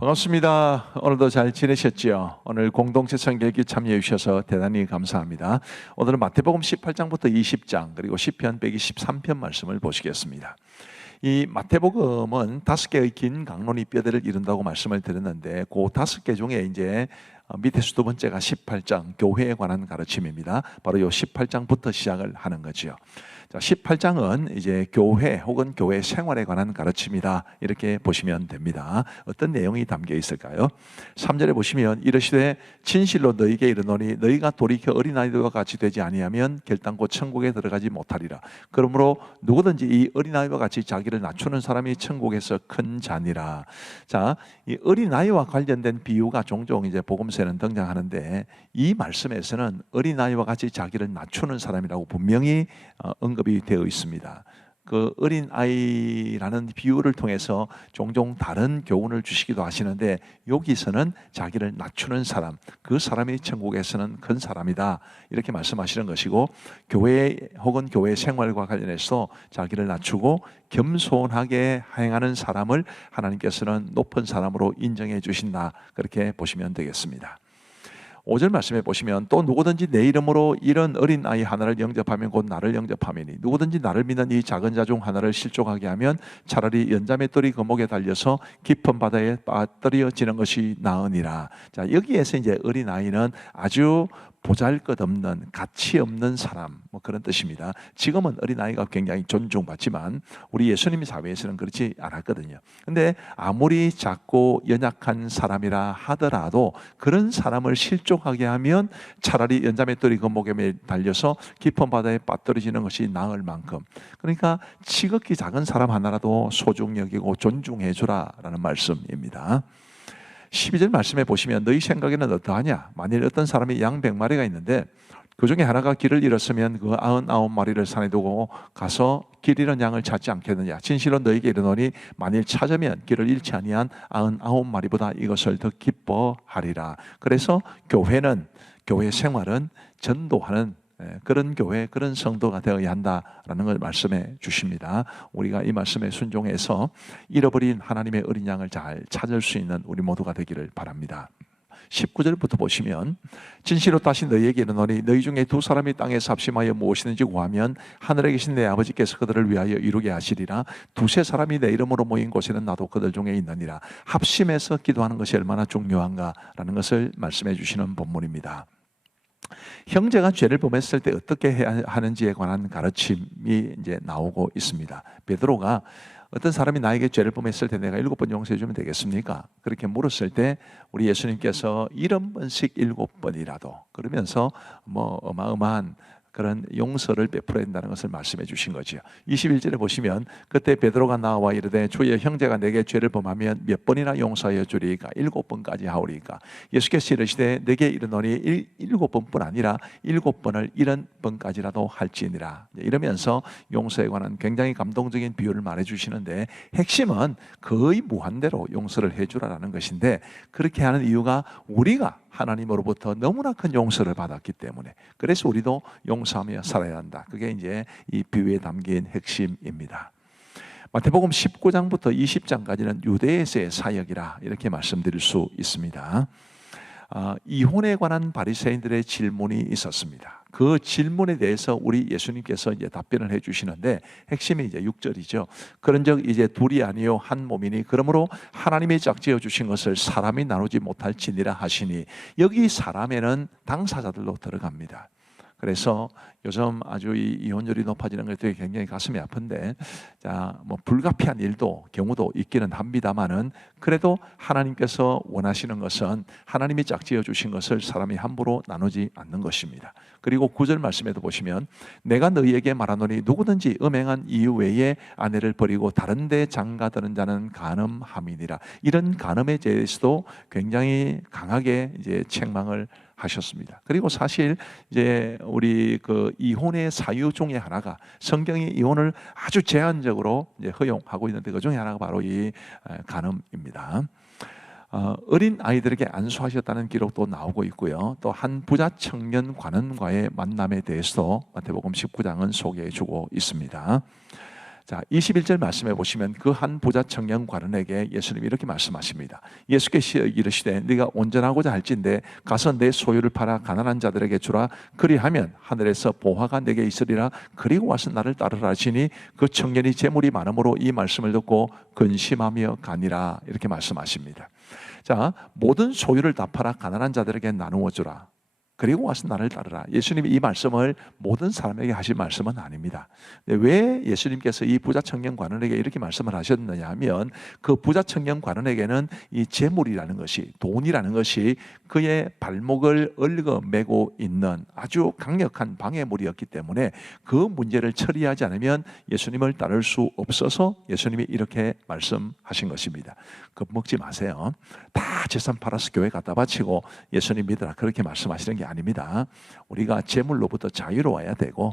반갑습니다. 오늘도 잘 지내셨지요? 오늘 공동체 성경기 참여해 주셔서 대단히 감사합니다. 오늘은 마태복음 18장부터 20장 그리고 시편 123편 말씀을 보시겠습니다. 이 마태복음은 5개의 긴 강론이 뼈대를 이룬다고 말씀을 드렸는데 그 5개 중에 이제 밑에서 두 번째가 18장 교회에 관한 가르침입니다. 바로 이 18장부터 시작을 하는 거죠. 자, 18장은 이제 교회 혹은 교회 생활에 관한 가르침이다 이렇게 보시면 됩니다. 어떤 내용이 담겨 있을까요? 3절에 보시면 이르시되 진실로 너희에게 이르노니 너희가 돌이켜 어린아이들과 같이 되지 아니하면 결단코 천국에 들어가지 못하리라. 그러므로 누구든지 이 어린아이와 같이 자기를 낮추는 사람이 천국에서 큰 자니라. 자, 이 어린아이와 관련된 비유가 종종 이제 복음서에는 등장하는데 이 말씀에서는 어린아이와 같이 자기를 낮추는 사람이라고 분명히 언급이 되어 있습니다. 그 어린아이라는 비유를 통해서 종종 다른 교훈을 주시기도 하시는데 여기서는 자기를 낮추는 사람, 그 사람이 천국에서는 큰 사람이다 이렇게 말씀하시는 것이고, 교회 혹은 교회 생활과 관련해서 자기를 낮추고 겸손하게 행하는 사람을 하나님께서는 높은 사람으로 인정해 주신다 그렇게 보시면 되겠습니다. 5절 말씀에 보시면 또 누구든지 내 이름으로 이런 어린 아이 하나를 영접하면 곧 나를 영접하매니 누구든지 나를 믿는 이 작은 자 중 하나를 실족하게 하면 차라리 연자맷돌이 거목에 달려서 깊은 바다에 빠뜨려지는 것이 나으니라. 자, 여기에서 이제 어린 아이는 아주 보잘것없는 가치 없는 사람 뭐 그런 뜻입니다. 지금은 어린아이가 굉장히 존중받지만 우리 예수님 사회에서는 그렇지 않았거든요. 근데 아무리 작고 연약한 사람이라 하더라도 그런 사람을 실족하게 하면 차라리 연자맷돌이 그 목에 달려서 깊은 바다에 빠뜨려지는 것이 나을 만큼, 그러니까 지극히 작은 사람 하나라도 소중히 여기고 존중해 주라라는 말씀입니다. 12절 말씀에 보시면 너희 생각에는 어떠하냐? 만일 어떤 사람이 양 100마리가 있는데 그 중에 하나가 길을 잃었으면 그 99마리를 산에 두고 가서 길 잃은 양을 찾지 않겠느냐? 진실로 너희에게 이르노니 만일 찾으면 길을 잃지 아니한 99마리보다 이것을 더 기뻐하리라. 그래서 교회 생활은 전도하는 그런 교회, 그런 성도가 되어야 한다라는 걸 말씀해 주십니다. 우리가 이 말씀에 순종해서 잃어버린 하나님의 어린 양을 잘 찾을 수 있는 우리 모두가 되기를 바랍니다. 19절부터 보시면 진실로 다시 너희에게 이르노니 너희 중에 두 사람이 땅에서 합심하여 무엇이든지 구하면 하늘에 계신 내 아버지께서 그들을 위하여 이루게 하시리라. 두세 사람이 내 이름으로 모인 곳에는 나도 그들 중에 있느니라. 합심해서 기도하는 것이 얼마나 중요한가라는 것을 말씀해 주시는 본문입니다. 형제가 죄를 범했을 때 어떻게 해야 하는지에 관한 가르침이 이제 나오고 있습니다. 베드로가 어떤 사람이 나에게 죄를 범했을 때 내가 7번 용서해 주면 되겠습니까? 그렇게 물었을 때 우리 예수님께서 70번씩 7번이라도 그러면서 뭐 어마어마한 그런 용서를 베풀어야 된다는 것을 말씀해 주신 거죠. 21절에 보시면 그때 베드로가 나와 이르되 주의 형제가 내게 죄를 범하면 몇 번이나 용서하여 주리이까? 7번까지 하오리이까? 예수께서 이르시되 내게 이르노니 7번뿐 아니라 7번을 70번까지라도 할지니라. 이러면서 용서에 관한 굉장히 감동적인 비유를 말해 주시는데 핵심은 거의 무한대로 용서를 해주라라는 것인데, 그렇게 하는 이유가 우리가 하나님으로부터 너무나 큰 용서를 받았기 때문에, 그래서 우리도 용서하며 살아야 한다. 그게 이제 이 비유에 담긴 핵심입니다. 마태복음 19장부터 20장까지는 유대에서의 사역이라 이렇게 말씀드릴 수 있습니다. 이혼에 관한 바리새인들의 질문이 있었습니다. 그 질문에 대해서 우리 예수님께서 이제 답변을 해주시는데 핵심이 이제 6절이죠. 그런즉 이제 둘이 아니요 한 몸이니 그러므로 하나님이 짝지어 주신 것을 사람이 나누지 못할지니라 하시니, 여기 사람에는 당사자들로 들어갑니다. 그래서 요즘 아주 이 이혼율이 높아지는 것들이 굉장히 가슴이 아픈데, 자, 뭐 불가피한 경우도 있기는 합니다만은 그래도 하나님께서 원하시는 것은 하나님이 짝지어 주신 것을 사람이 함부로 나누지 않는 것입니다. 그리고 9절 말씀에도 보시면 내가 너희에게 말하노니 누구든지 음행한 이유 외에 아내를 버리고 다른 데 장가드는 자는 간음함이니라. 이런 간음에 대해서도 굉장히 강하게 이제 책망을 하셨습니다. 그리고 사실 이제 우리 그 이혼의 사유 중에 하나가, 성경이 이혼을 아주 제한적으로 이제 허용하고 있는데 그 중에 하나가 바로 이 간음입니다. 어린 아이들에게 안수하셨다는 기록도 나오고 있고요. 또 한 부자 청년 관원과의 만남에 대해서도 마태복음 19장은 소개해 주고 있습니다. 자, 21절 말씀해 보시면 그 한 부자 청년 관원에게 예수님이 이렇게 말씀하십니다. 예수께서 이르시되 네가 온전하고자 할진대 가서 내 소유를 팔아 가난한 자들에게 주라. 그리하면 하늘에서 보화가 내게 있으리라. 그리고 와서 나를 따르라 하시니 그 청년이 재물이 많음으로 이 말씀을 듣고 근심하며 가니라. 이렇게 말씀하십니다. 자, 모든 소유를 다 팔아 가난한 자들에게 나누어 주라. 그리고 와서 나를 따르라. 예수님이 이 말씀을 모든 사람에게 하신 말씀은 아닙니다. 왜 예수님께서 이 부자 청년 관원에게 이렇게 말씀을 하셨느냐 하면 그 부자 청년 관원에게는 이 재물이라는 것이, 돈이라는 것이 그의 발목을 얽어매고 있는 아주 강력한 방해물이었기 때문에 그 문제를 처리하지 않으면 예수님을 따를 수 없어서 예수님이 이렇게 말씀하신 것입니다. 겁먹지 마세요. 다 재산 팔아서 교회 갖다 바치고 예수님 믿으라 그렇게 말씀하시는 게 아닙니다. 우리가 재물로부터 자유로워야 되고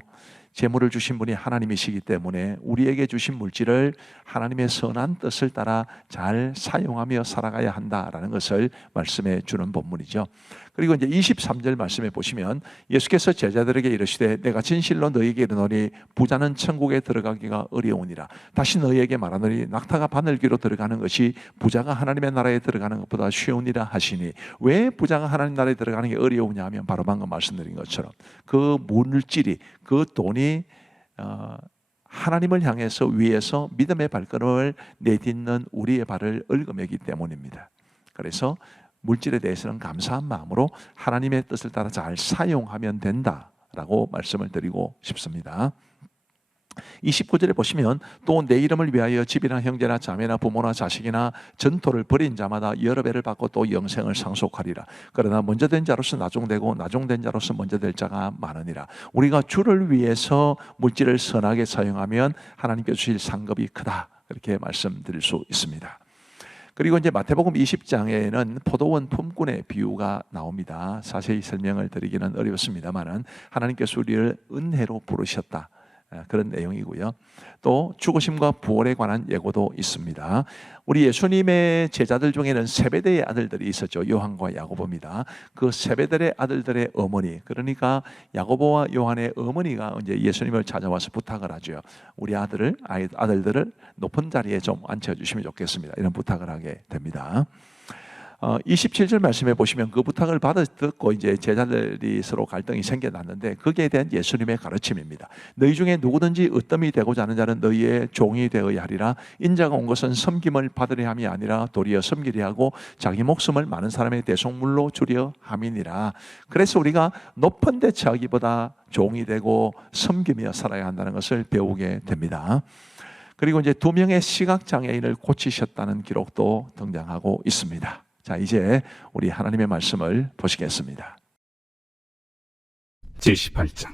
재물을 주신 분이 하나님이시기 때문에 우리에게 주신 물질을 하나님의 선한 뜻을 따라 잘 사용하며 살아가야 한다라는 것을 말씀해 주는 본문이죠. 그리고 이제 23절 말씀해 보시면 예수께서 제자들에게 이르시되 내가 진실로 너희에게 이르노니 부자는 천국에 들어가기가 어려우니라. 다시 너희에게 말하노니 낙타가 바늘귀로 들어가는 것이 부자가 하나님의 나라에 들어가는 것보다 쉬우니라 하시니, 왜 부자가 하나님 나라에 들어가는 게 어려우냐 하면 바로 방금 말씀드린 것처럼 그 물질이, 그 돈이 하나님을 향해서 위에서 믿음의 발걸음을 내딛는 우리의 발을 얽어매기 때문입니다. 그래서 물질에 대해서는 감사한 마음으로 하나님의 뜻을 따라 잘 사용하면 된다라고 말씀을 드리고 싶습니다. 29절에 보시면 또 내 이름을 위하여 집이나 형제나 자매나 부모나 자식이나 전토를 벌인 자마다 여러 배를 받고 또 영생을 상속하리라. 그러나 먼저 된 자로서 나중되고 나중된 자로서 먼저 될 자가 많으니라. 우리가 주를 위해서 물질을 선하게 사용하면 하나님께 주실 상급이 크다, 그렇게 말씀드릴 수 있습니다. 그리고 이제 마태복음 20장에는 포도원 품꾼의 비유가 나옵니다. 자세히 설명을 드리기는 어렵습니다만은 하나님께서 우리를 은혜로 부르셨다, 그런 내용이고요. 또 죽으심과 부활에 관한 예고도 있습니다. 우리 예수님의 제자들 중에는 세베대의 아들들이 있었죠. 요한과 야고보입니다. 그 세베대의 아들들의 어머니, 그러니까 야고보와 요한의 어머니가 이제 예수님을 찾아와서 부탁을 하죠. 우리 아들들을 높은 자리에 좀 앉혀주시면 좋겠습니다. 이런 부탁을 하게 됩니다. 27절 말씀해 보시면 그 부탁을 듣고 이제 제자들이 서로 갈등이 생겨났는데 거기에 대한 예수님의 가르침입니다. 너희 중에 누구든지 으뜸이 되고자 하는 자는 너희의 종이 되어야 하리라. 인자가 온 것은 섬김을 받으려 함이 아니라 도리어 섬기려 하고 자기 목숨을 많은 사람의 대속물로 주려 함이니라. 그래서 우리가 높은 데 처하기보다 종이 되고 섬기며 살아야 한다는 것을 배우게 됩니다. 그리고 이제 2명의 시각장애인을 고치셨다는 기록도 등장하고 있습니다. 자, 이제 우리 하나님의 말씀을 보시겠습니다. 제18장.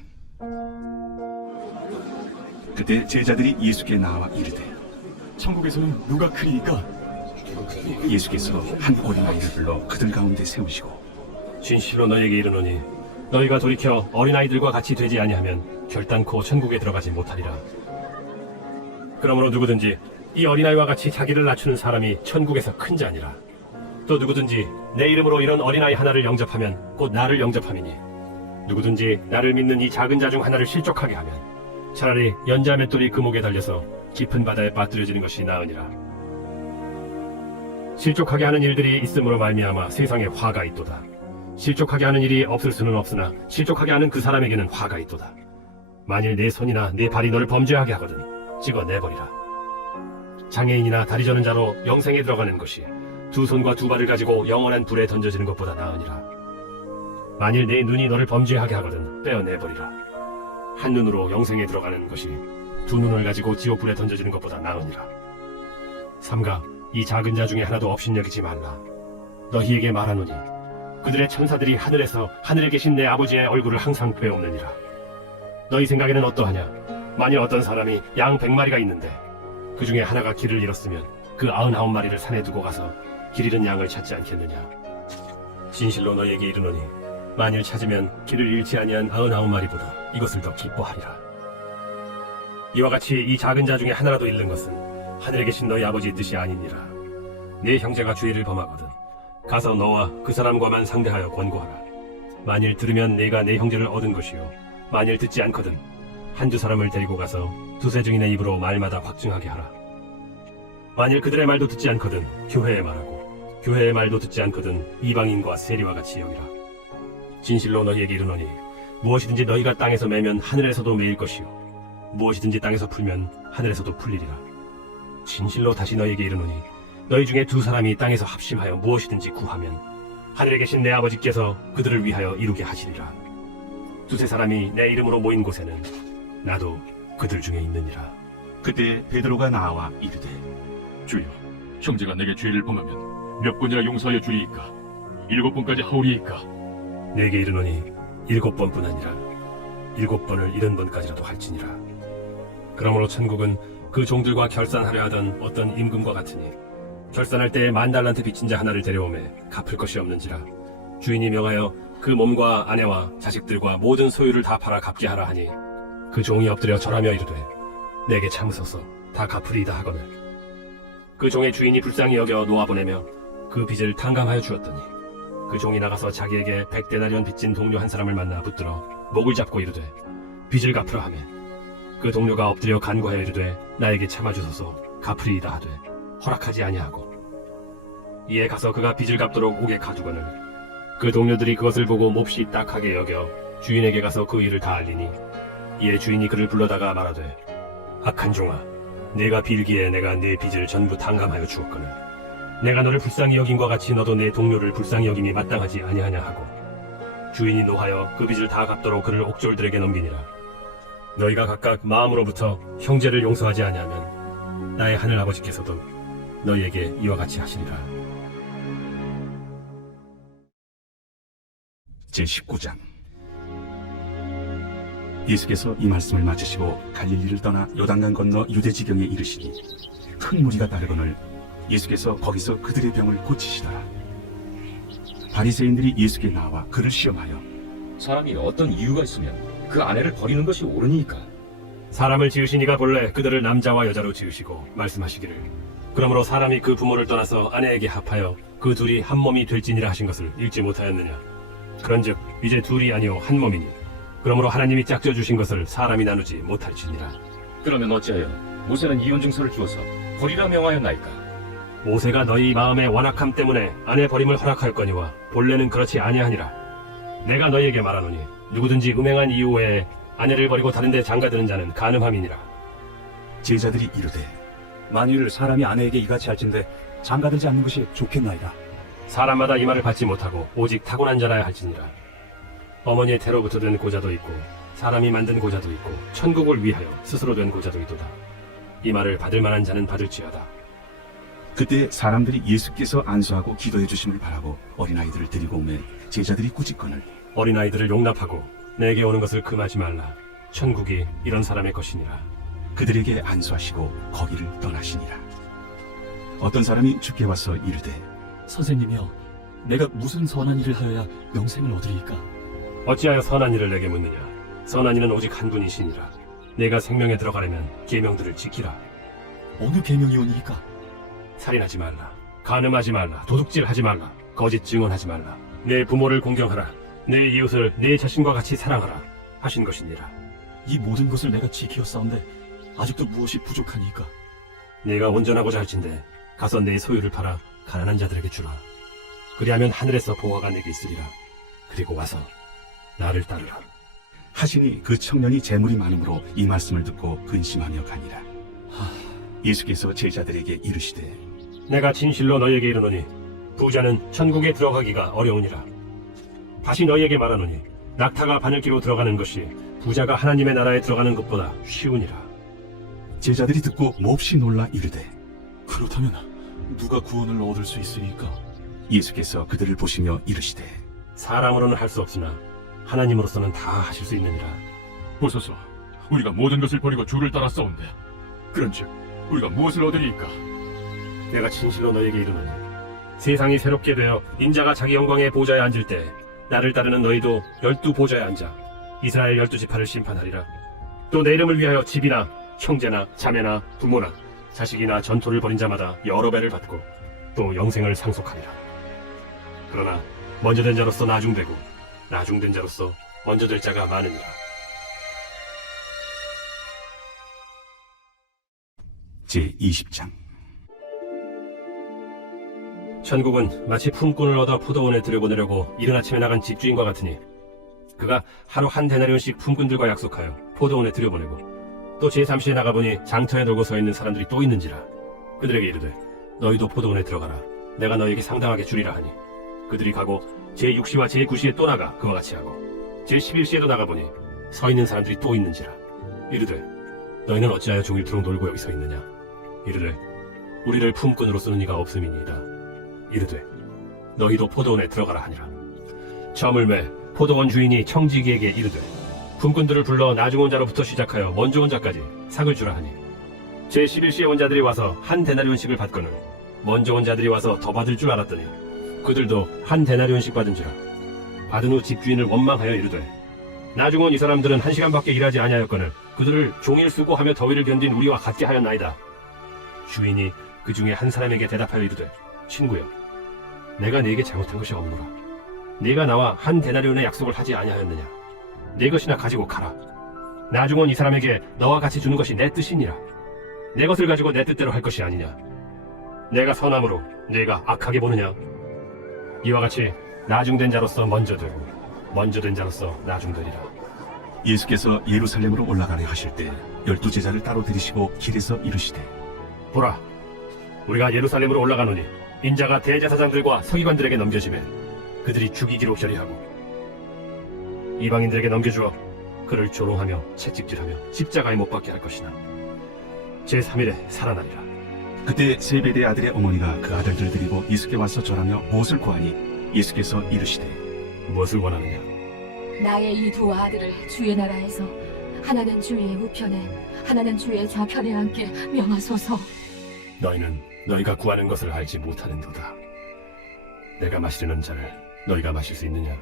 그때 제자들이 예수께 나와 이르되 천국에서는 누가 크리이까? 예수께서 한 어린아이를 불러 그들 가운데 세우시고 진실로 너희에게 이르노니 너희가 돌이켜 어린아이들과 같이 되지 아니하면 결단코 천국에 들어가지 못하리라. 그러므로 누구든지 이 어린아이와 같이 자기를 낮추는 사람이 천국에서 큰 자니라. 또 누구든지 내 이름으로 이런 어린아이 하나를 영접하면 곧 나를 영접함이니, 누구든지 나를 믿는 이 작은 자 중 하나를 실족하게 하면 차라리 연자 맷돌이 그 목에 달려서 깊은 바다에 빠뜨려지는 것이 나으니라. 실족하게 하는 일들이 있음으로 말미암아 세상에 화가 있도다. 실족하게 하는 일이 없을 수는 없으나 실족하게 하는 그 사람에게는 화가 있도다. 만일 내 손이나 내 발이 너를 범죄하게 하거든 찍어 내버리라. 장애인이나 다리 저는 자로 영생에 들어가는 것이 두 손과 두 발을 가지고 영원한 불에 던져지는 것보다 나으니라. 만일 내 눈이 너를 범죄하게 하거든 떼어내버리라. 한 눈으로 영생에 들어가는 것이 두 눈을 가지고 지옥불에 던져지는 것보다 나으니라. 삼가 이 작은 자 중에 하나도 업신여기지 말라. 너희에게 말하노니 그들의 천사들이 하늘에서 하늘에 계신 내 아버지의 얼굴을 항상 뵈옵느니라. 너희 생각에는 어떠하냐? 만일 어떤 사람이 양 100마리가 있는데 그 중에 하나가 길을 잃었으면 그 99마리를 산에 두고 가서 길 잃은 양을 찾지 않겠느냐? 진실로 너희에게 이르노니 만일 찾으면 길을 잃지 아니한 99마리보다 이것을 더 기뻐하리라. 이와 같이 이 작은 자 중에 하나라도 잃는 것은 하늘에 계신 너희 아버지의 뜻이 아니니라. 네 형제가 죄를 범하거든 가서 너와 그 사람과만 상대하여 권고하라. 만일 들으면 내가 내 형제를 얻은 것이요 만일 듣지 않거든 한두 사람을 데리고 가서 두세 증인의 입으로 말마다 확증하게 하라. 만일 그들의 말도 듣지 않거든 교회의 말하고 교회의 말도 듣지 않거든 이방인과 세리와 같이 여기라. 진실로 너희에게 이르노니 무엇이든지 너희가 땅에서 매면 하늘에서도 매일 것이요 무엇이든지 땅에서 풀면 하늘에서도 풀리리라. 진실로 다시 너희에게 이르노니 너희 중에 두 사람이 땅에서 합심하여 무엇이든지 구하면 하늘에 계신 내 아버지께서 그들을 위하여 이루게 하시리라. 두세 사람이 내 이름으로 모인 곳에는 나도 그들 중에 있느니라. 그때 베드로가 나와 이르되 주여, 형제가 내게 죄를 범하면 몇 번이나 용서하여 주리이까? 7번까지 하오리이까? 내게 이르노니 7번뿐 아니라 7번을 70번까지라도 할지니라. 그러므로 천국은 그 종들과 결산하려 하던 어떤 임금과 같으니 결산할 때에 10,000달란트 빚진 자 하나를 데려오매 갚을 것이 없는지라. 주인이 명하여 그 몸과 아내와 자식들과 모든 소유를 다 팔아 갚게 하라 하니 그 종이 엎드려 절하며 이르되 내게 참으소서 다 갚으리이다 하거늘 그 종의 주인이 불쌍히 여겨 놓아보내며 그 빚을 탕감하여 주었더니 그 종이 나가서 자기에게 100데나리온 빚진 동료 한 사람을 만나 붙들어 목을 잡고 이르되 빚을 갚으라 하매 그 동료가 엎드려 간구하여 이르되 나에게 참아주소서 갚으리이다 하되 허락하지 아니하고 이에 가서 그가 빚을 갚도록 옥에 가두거늘 그 동료들이 그것을 보고 몹시 딱하게 여겨 주인에게 가서 그 일을 다 알리니 이에 주인이 그를 불러다가 말하되 악한 종아 내가 빌기에 내가 네 빚을 전부 탕감하여 주었거늘 내가 너를 불쌍히 여김과 같이 너도 내 동료를 불쌍히 여김이 마땅하지 아니하냐 하고 주인이 노하여 그 빚을 다 갚도록 그를 옥졸들에게 넘기니라. 너희가 각각 마음으로부터 형제를 용서하지 아니하면 나의 하늘 아버지께서도 너희에게 이와 같이 하시리라. 제19장. 예수께서 이 말씀을 마치시고 갈릴리를 떠나 요단강 건너 유대 지경에 이르시니 큰 무리가 따르거늘 예수께서 거기서 그들의 병을 고치시더라. 바리새인들이 예수께 나와 그를 시험하여 사람이 어떤 이유가 있으면 그 아내를 버리는 것이 옳으니까? 사람을 지으신 이가 본래 그들을 남자와 여자로 지으시고 말씀하시기를 그러므로 사람이 그 부모를 떠나서 아내에게 합하여 그 둘이 한 몸이 될지니라 하신 것을 읽지 못하였느냐. 그런즉 이제 둘이 아니요 한 몸이니 그러므로 하나님이 짝져 주신 것을 사람이 나누지 못할지니라. 그러면 어찌하여 모세는 이혼 증서를 주어서 버리라 명하였나이까? 모세가 너희 마음의 완악함 때문에 아내 버림을 허락하였거니와 본래는 그렇지 아니하니라. 내가 너희에게 말하노니 누구든지 음행한 이유 외에 아내를 버리고 다른 데 장가드는 자는 간음함이니라. 제자들이 이르되 만일 사람이 아내에게 이같이 할진대 장가들지 않는 것이 좋겠나이다. 사람마다 이 말을 받지 못하고 오직 타고난 자라야 할지니라. 어머니의 태로부터 된 고자도 있고 사람이 만든 고자도 있고 천국을 위하여 스스로 된 고자도 있도다. 이 말을 받을 만한 자는 받을지어다. 그때 사람들이 예수께서 안수하고 기도해 주심을 바라고 어린아이들을 데리고 오매 제자들이 꾸짖거늘 어린아이들을 용납하고 내게 오는 것을 금하지 말라. 천국이 이런 사람의 것이니라. 그들에게 안수하시고 거기를 떠나시니라. 어떤 사람이 주께 와서 이르되 선생님이여, 내가 무슨 선한 일을 하여야 영생을 얻으리이까? 어찌하여 선한 일을 내게 묻느냐. 선한 이는 오직 한 분이시니라. 내가 생명에 들어가려면 계명들을 지키라. 어느 계명이 오니이까? 살인하지 말라. 간음하지 말라. 도둑질하지 말라. 거짓 증언하지 말라. 내 부모를 공경하라. 내 이웃을 내 자신과 같이 사랑하라. 하신 것이니라. 이 모든 것을 내가 지키었사온데 아직도 무엇이 부족하니이까? 네가 온전하고자 할진대 가서 내 소유를 팔아 가난한 자들에게 주라. 그리하면 하늘에서 보화가 내게 있으리라. 그리고 와서 나를 따르라. 하시니 그 청년이 재물이 많음으로 이 말씀을 듣고 근심하며 가니라. 예수께서 제자들에게 이르시되 내가 진실로 너희에게 이르노니 부자는 천국에 들어가기가 어려우니라. 다시 너희에게 말하노니 낙타가 바늘기로 들어가는 것이 부자가 하나님의 나라에 들어가는 것보다 쉬우니라. 제자들이 듣고 몹시 놀라 이르되 그렇다면 누가 구원을 얻을 수 있으리이까? 예수께서 그들을 보시며 이르시되 사람으로는 할 수 없으나 하나님으로서는 다 하실 수 있느니라. 보소서, 우리가 모든 것을 버리고 주를 따랐사온데 그런즉 우리가 무엇을 얻으리이까? 내가 진실로 너희에게 이르노니 세상이 새롭게 되어 인자가 자기 영광의 보좌에 앉을 때 나를 따르는 너희도 12 보좌에 앉아 이스라엘 12지파를 심판하리라. 또 내 이름을 위하여 집이나 형제나 자매나 부모나 자식이나 전토를 벌인 자마다 여러 배를 받고 또 영생을 상속하리라. 그러나 먼저 된 자로서 나중되고 나중된 자로서 먼저 될 자가 많으니라. 제20장. 천국은 마치 품꾼을 얻어 포도원에 들여보내려고 이른 아침에 나간 집주인과 같으니 그가 하루 한 데나리온씩 품꾼들과 약속하여 포도원에 들여보내고 또 제3시에 나가보니 장터에 돌고 서 있는 사람들이 또 있는지라. 그들에게 이르되 너희도 포도원에 들어가라. 내가 너희에게 상당하게 주리라 하니 그들이 가고 제6시와 제9시에 또 나가 그와 같이 하고 제11시에도 나가보니 서 있는 사람들이 또 있는지라. 이르되 너희는 어찌하여 종일토록 놀고 여기 서 있느냐. 이르되 우리를 품꾼으로 쓰는 이가 없음이니이다. 이르되 너희도 포도원에 들어가라 하니라. 저물매 포도원 주인이 청지기에게 이르되 품꾼들을 불러 나중 온 자로부터 시작하여 먼저 온 자까지 상을 주라 하니 제11시에 온 자들이 와서 한 데나리온씩을 받거늘 먼저 온 자들이 와서 더 받을 줄 알았더니 그들도 한 데나리온씩 받은지라. 받은 후 집주인을 원망하여 이르되 나중 온 이 사람들은 1시간밖에 일하지 아니하였거늘 그들을 종일 수고하며 더위를 견딘 우리와 같게 하였나이다. 주인이 그 중에 한 사람에게 대답하여 이르되 친구여 내가 네게 잘못한 것이 없노라. 네가 나와 한 데나리온의 약속을 하지 아니하였느냐. 네 것이나 가지고 가라. 나중 온 이 사람에게 너와 같이 주는 것이 내 뜻이니라. 내 것을 가지고 내 뜻대로 할 것이 아니냐. 내가 선함으로 네가 악하게 보느냐. 이와 같이 나중된 자로서 먼저 되고 먼저 된 자로서 나중되리라. 예수께서 예루살렘으로 올라가려 하실 때 12제자를 따로 들이시고 길에서 이르시되 보라, 우리가 예루살렘으로 올라가노니 인자가 대제사장들과 서기관들에게 넘겨지매 그들이 죽이기로 결의하고 이방인들에게 넘겨주어 그를 조롱하며 채찍질하며 십자가에 못 박게 할 것이나 제3일에 살아나리라. 그때 세베대 아들의 어머니가 그 아들들 데리고 예수께 와서 절하며 무엇을 구하니 예수께서 이르시되 무엇을 원하느냐. 나의 이 두 아들을 주의 나라에서 하나는 주의 우편에 하나는 주의 좌편에 앉게 명하소서. 너희는 너희가 구하는 것을 알지 못하는도다. 내가 마시려는 잔을 너희가 마실 수 있느냐.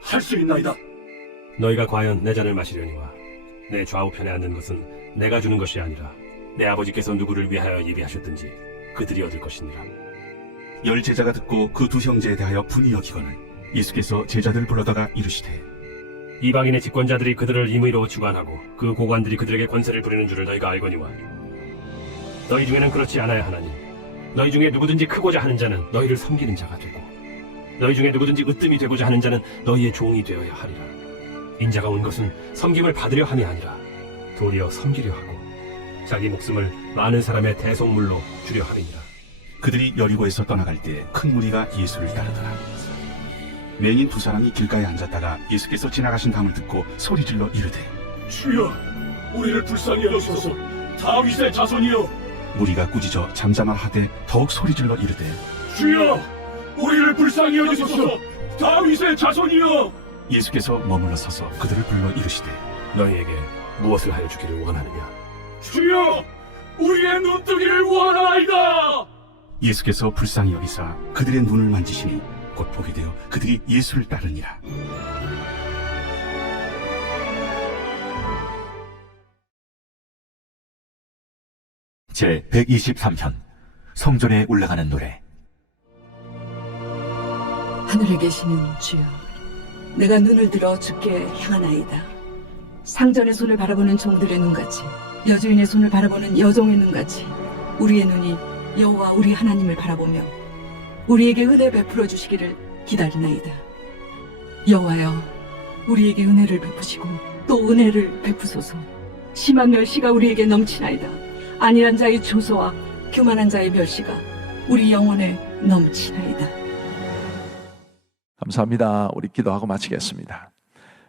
할 수 있나이다. 너희가 과연 내 잔을 마시려니와 내 좌우편에 앉는 것은 내가 주는 것이 아니라 내 아버지께서 누구를 위하여 예비하셨든지 그들이 얻을 것이니라. 10제자가 듣고 그 두 형제에 대하여 분이 여기거늘 예수께서 제자들을 불러다가 이르시되 이방인의 집권자들이 그들을 임의로 주관하고 그 고관들이 그들에게 권세를 부리는 줄을 너희가 알거니와 너희 중에는 그렇지 않아야 하나니 너희 중에 누구든지 크고자 하는 자는 너희를 섬기는 자가 되고 너희 중에 누구든지 으뜸이 되고자 하는 자는 너희의 종이 되어야 하리라. 인자가 온 것은 섬김을 받으려 함이 아니라 도리어 섬기려 하고 자기 목숨을 많은 사람의 대속물로 주려 함이니라. 그들이 여리고에서 떠나갈 때 큰 무리가 예수를 따르더라. 맹인 두 사람이 길가에 앉았다가 예수께서 지나가신 담을 듣고 소리질러 이르되 주여, 우리를 불쌍히 여기소서. 다윗의 자손이여. 무리가 꾸짖어 잠잠하 하되 더욱 소리질러 이르되 주여, 우리를 불쌍히 여기소서. 다윗의 자손이여. 예수께서 머물러 서서 그들을 불러 이르시되 너희에게 무엇을 하여 주기를 원하느냐. 주여, 우리의 눈뜨기를 원하나이다. 예수께서 불쌍히 여기사 그들의 눈을 만지시니 곧 보게 되어 그들이 예수를 따르니라. 제 123편 성전에 올라가는 노래. 하늘에 계시는 주여, 내가 눈을 들어 주께 향하나이다. 상전의 손을 바라보는 종들의 눈같이, 여주인의 손을 바라보는 여종의 눈같이 우리의 눈이 여호와 우리 하나님을 바라보며 우리에게 은혜 베풀어 주시기를 기다리나이다. 여호와여, 우리에게 은혜를 베푸시고 또 은혜를 베푸소서. 심한 멸시가 우리에게 넘치나이다. 안일한 자의 조소와 교만한 자의 멸시가 우리 영혼에 넘치나이다. 감사합니다. 우리 기도하고 마치겠습니다.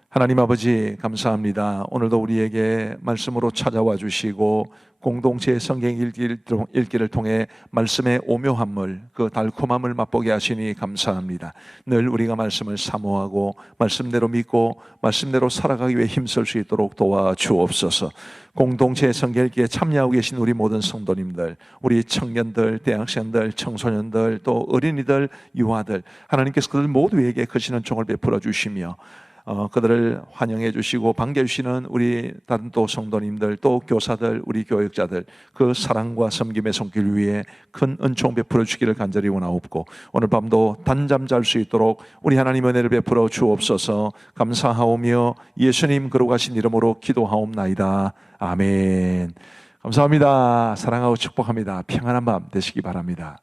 하나님 아버지 감사합니다. 오늘도 우리에게 말씀으로 찾아와 주시고 공동체의 성경 읽기를 통해 말씀의 오묘함을, 그 달콤함을 맛보게 하시니 감사합니다. 늘 우리가 말씀을 사모하고 말씀대로 믿고 말씀대로 살아가기 위해 힘쓸 수 있도록 도와주옵소서. 공동체의 성경 읽기에 참여하고 계신 우리 모든 성도님들, 우리 청년들, 대학생들, 청소년들, 또 어린이들, 유아들, 하나님께서 그들 모두에게 크시는 종을 베풀어 주시며 그들을 환영해 주시고 반겨 주시는 우리 다른 또 성도님들, 또 교사들, 우리 교육자들, 그 사랑과 섬김의 손길 위에 큰 은총 베풀어 주기를 간절히 원하옵고, 오늘 밤도 단잠 잘 수 있도록 우리 하나님 은혜를 베풀어 주옵소서. 감사하오며 예수님 거룩하신 이름으로 기도하옵나이다. 아멘. 감사합니다. 사랑하고 축복합니다. 평안한 밤 되시기 바랍니다.